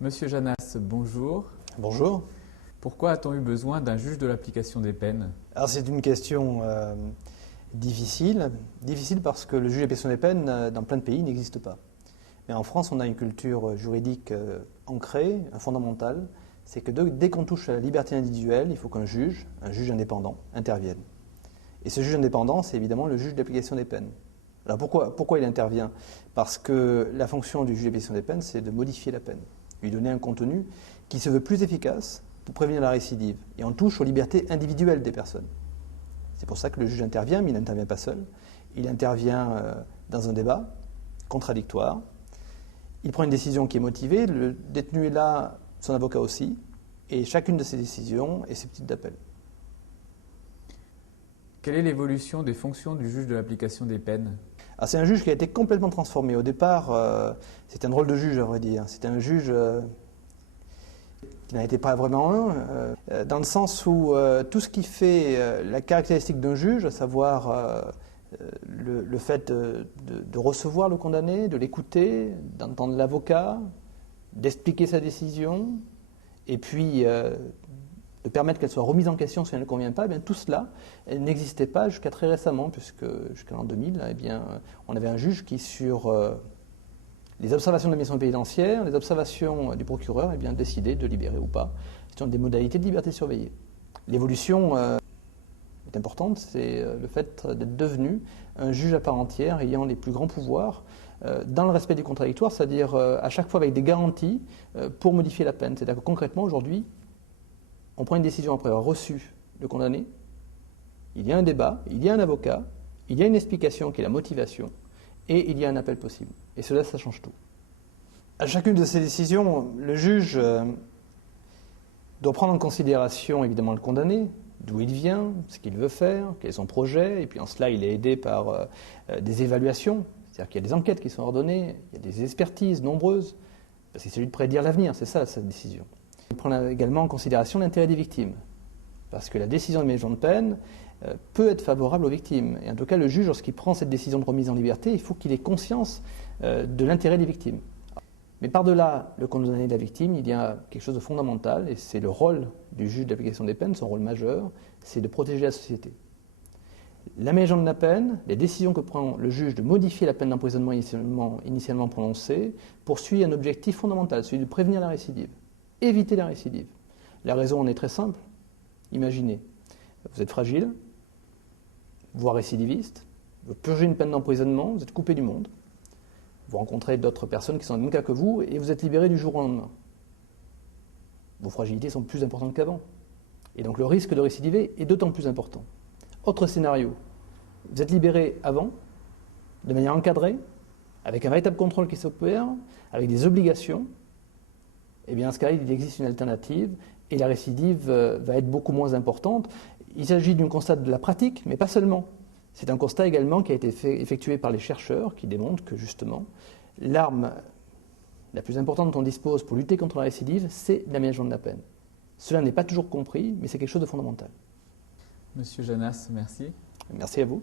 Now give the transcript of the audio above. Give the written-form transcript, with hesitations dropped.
Monsieur Janas, bonjour. Bonjour. Pourquoi a-t-on eu besoin d'un juge de l'application des peines? Alors c'est une question difficile. Difficile parce que le juge d'application des peines, dans plein de pays, n'existe pas. Mais en France, on a une culture juridique ancrée, fondamentale. C'est que dès qu'on touche à la liberté individuelle, il faut qu'un juge, un juge indépendant, intervienne. Et ce juge indépendant, c'est évidemment le juge d'application des peines. Alors pourquoi il intervient? Parce que la fonction du juge d'application des peines, c'est de modifier la peine, lui donner un contenu qui se veut plus efficace pour prévenir la récidive. Et on touche aux libertés individuelles des personnes. C'est pour ça que le juge intervient, mais il n'intervient pas seul. Il intervient dans un débat contradictoire. Il prend une décision qui est motivée, le détenu est là, son avocat aussi, et chacune de ces décisions est susceptible d'appel. Quelle est l'évolution des fonctions du juge de l'application des peines? C'est un juge qui a été complètement transformé. Au départ, c'était un drôle de juge, à vrai dire. C'était un juge qui n'en était pas vraiment un, dans le sens où tout ce qui fait la caractéristique d'un juge, à savoir le fait de recevoir le condamné, de l'écouter, d'entendre l'avocat, d'expliquer sa décision, et puis de permettre qu'elle soit remise en question si elle ne convient pas, eh bien, tout cela n'existait pas jusqu'à très récemment, puisque jusqu'à l'an 2000, eh bien, on avait un juge qui, sur les observations de la mission pénitentiaire, les observations du procureur, eh bien, décidait de libérer ou pas. Ce sont des modalités de liberté surveillée. L'évolution est importante, c'est le fait d'être devenu un juge à part entière ayant les plus grands pouvoirs dans le respect du contradictoire, c'est-à-dire à chaque fois avec des garanties pour modifier la peine. C'est-à-dire que concrètement, aujourd'hui, on prend une décision après avoir reçu le condamné, il y a un débat, il y a un avocat, il y a une explication qui est la motivation, et il y a un appel possible. Et cela, ça change tout. À chacune de ces décisions, le juge doit prendre en considération évidemment le condamné, d'où il vient, ce qu'il veut faire, quel est son projet, et puis en cela, il est aidé par des évaluations, c'est-à-dire qu'il y a des enquêtes qui sont ordonnées, il y a des expertises nombreuses, parce qu'il s'agit de prédire l'avenir, c'est ça sa décision. Il prend également en considération l'intérêt des victimes, parce que la décision de maison de peine peut être favorable aux victimes. Et en tout cas, le juge, lorsqu'il prend cette décision de remise en liberté, il faut qu'il ait conscience de l'intérêt des victimes. Mais par-delà le condamné de la victime, il y a quelque chose de fondamental, et c'est le rôle du juge d'application des peines, son rôle majeur, c'est de protéger la société. L'aménagement de la peine, les décisions que prend le juge de modifier la peine d'emprisonnement initialement prononcée, poursuit un objectif fondamental, celui de prévenir la récidive. Éviter la récidive. La raison en est très simple. Imaginez, vous êtes fragile, voire récidiviste, vous purgez une peine d'emprisonnement, vous êtes coupé du monde, vous rencontrez d'autres personnes qui sont dans le même cas que vous et vous êtes libéré du jour au lendemain. Vos fragilités sont plus importantes qu'avant. Et donc le risque de récidiver est d'autant plus important. Autre scénario, vous êtes libéré avant, de manière encadrée, avec un véritable contrôle qui s'opère, avec des obligations. Eh bien, dans ce cas-là, il existe une alternative et la récidive va être beaucoup moins importante. Il s'agit d'un constat de la pratique, mais pas seulement. C'est un constat également qui a été effectué par les chercheurs qui démontrent que justement, l'arme la plus importante dont on dispose pour lutter contre la récidive, c'est l'aménagement de la peine. Cela n'est pas toujours compris, mais c'est quelque chose de fondamental. Monsieur Janas, merci. Merci à vous.